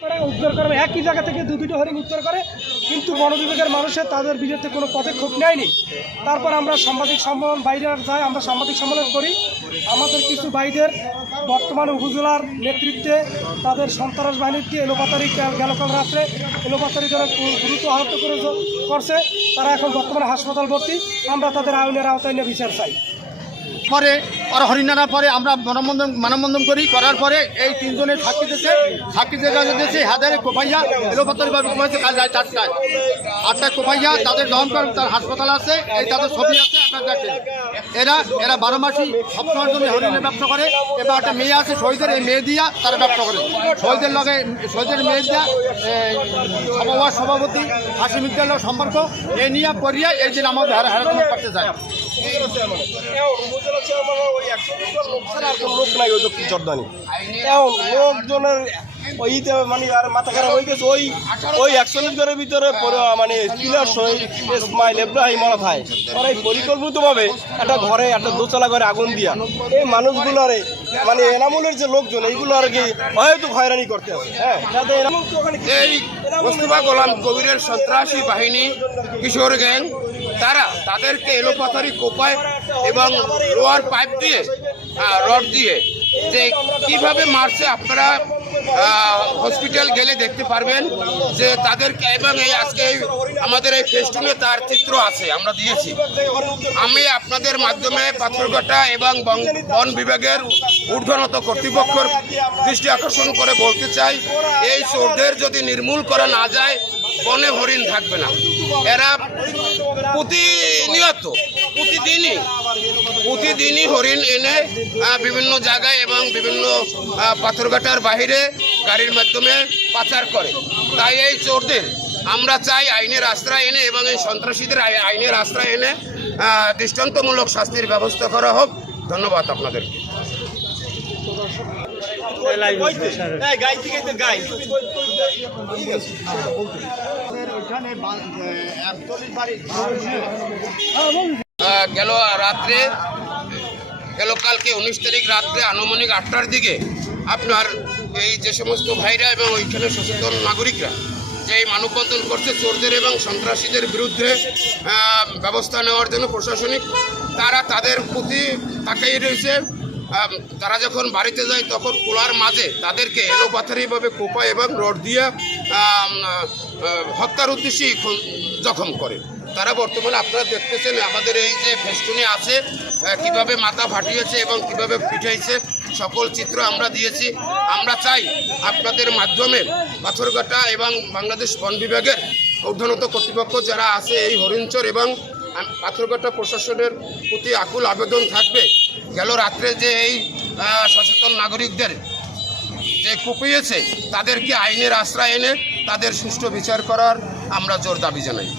উদ্ধার করে একই জায়গা থেকে দু দুটো হরিণ উদ্ধার করে, কিন্তু বন বিভাগের মানুষের তাদের বিরুদ্ধে কোনো পদক্ষেপ নেয়নি। তারপর আমরা সাংবাদিক সম্মেলন বাইরে যাই, আমরা সাংবাদিক সম্মেলন করি। আমাদের কিছু বাইদের বর্তমান উপজেলার নেতৃত্বে তাদের সন্ত্রাস বাহিনীকে এলোপাতারি গেলকাল রাত্রে এলোপাতারি করে গুরুত্ব আহত করে করছে, তারা এখন বর্তমানে হাসপাতাল ভর্তি। আমরা তাদের আইনের আওতায় নিয়ে বিচার চাই। পরে ওরা হরিণার পরে আমরা মানববন্ধন মানববন্ধন করি। করার পরে এই তিনজনের সাক্ষী দিয়েছে। সাক্ষী দিয়েছে। হাজারে কোপাইয়া এলোপাতারিভাবে কোপাইছে কাল রাত চারটায়। আটটায় কোপাইয়া তাদের দহন তার হাসপাতাল আছে। এই তাদের ছবি আছে, আপনার দেখেন। এরা এরা বারো মাসই সবসময়ের জন্য হরিণের ব্যবসা করে। এবার একটা মেয়ে আছে শহীদের, এই মেয়ে দিয়া তারা ব্যবসা করে। শহীদের লগে শহীদের মেয়ে দিয়া সভাপতি হাসিমিকদের লগে সম্পর্ক। এ নিয়ে করিয়া এই দিন আমাদের হারানো করতে যায়। লোক নাই ওই দক্ষিণ চর্দানি এখন লোকজনের মানে আর মাথা খারাপ হয়ে গেছে ওই ওই একচল্লিশ ঘরের ভিতরে মানে পিলার সই ইসমাইল মারা থাকে তারা এই পরিকল্পিতভাবে একটা ঘরে একটা দোতলা ঘরে আগুন দিয়া এই মানুষগুলোরে মানে এনামুলের যে লোকজন এইগুলো আর কি হয়তো হয়রানি করতে হবে হ্যাঁ এই মোস্তফা গোলাম কবিরের সন্ত্রাসী বাহিনী কিশোর গ্যাং তারা তাদেরকে এলোপাথারি কোপায় এবং লোয়ার পাইপ দিয়ে রড দিয়ে যে কীভাবে মারছে আপনারা হসপিটাল গেলে দেখতে পারবেন যে তাদেরকে এবং এই আজকে আমাদের এই ফেস্টুনে তার চিত্র আছে, আমরা দিয়েছি। আমি আপনাদের মাধ্যমে পাথরঘাটা এবং বন বিভাগের ঊর্ধ্বনত কর্তৃপক্ষের দৃষ্টি আকর্ষণ করে বলতে চাই, এই চোরদের যদি নির্মূল করা না যায়, বনে হরিণ থাকবে না। এরা প্রতিনিয়ত প্রতিদিনই প্রতিদিনই হরিণ এনে বিভিন্ন জায়গায় এবং বিভিন্ন আহ, পাথরঘাটার বাইরে গাড়ির মাধ্যমে পাচার করে। তাই এই চোরদের আমরা চাই আইনের আশ্রয় এনে এবং এই সন্ত্রাসীদের আইনের আশ্রয় এনে দৃষ্টান্তমূলক শাস্তির ব্যবস্থা করা হোক। ধন্যবাদ আপনাদেরকে। এই গাই থেকে গেল রাত্রে, গেল কালকে উনিশ তারিখ রাত্রে আনুমানিক আটটার দিকে আপনার এই যে সমস্ত ভাইরা এবং ওইখানে সচেতন নাগরিকরা যে এই মানববন্ধন করছে, চোরদের এবং সন্ত্রাসীদের বিরুদ্ধে ব্যবস্থা নেওয়ার জন্য প্রশাসনিক, তারা তাদের প্রতি তাকাই রয়েছে। তারা যখন বাড়িতে যায়, তখন কোলার মাঝে তাদেরকে এলোপাথারিভাবে কোপা এবং রড দিয়ে হত্যার উদ্দেশ্যেই খুন- জখম করে। তারা বর্তমানে আপনারা দেখতেছেন, আমাদের এই যে ফেস্টুনে আছে কীভাবে মাথা ফাটিয়েছে এবং কীভাবে পিঠাইছে, সকল চিত্র আমরা দিয়েছি। আমরা চাই আপনাদের মাধ্যমে পাথরঘাটা এবং বাংলাদেশ বন বিভাগের ঊর্ধ্বনত কর্তৃপক্ষ যারা আছে, এই হরিণচর এবং পাথরঘাটা প্রশাসনের প্রতি আকুল আবেদন থাকবে। গেল রাত্রে যে এই সচেতন নাগরিকদের যে কুপিয়েছে, তাদেরকে আইনের আশ্রয় এনে তাদের সুষ্ঠু বিচার করার আমরা জোর দাবি জানাই।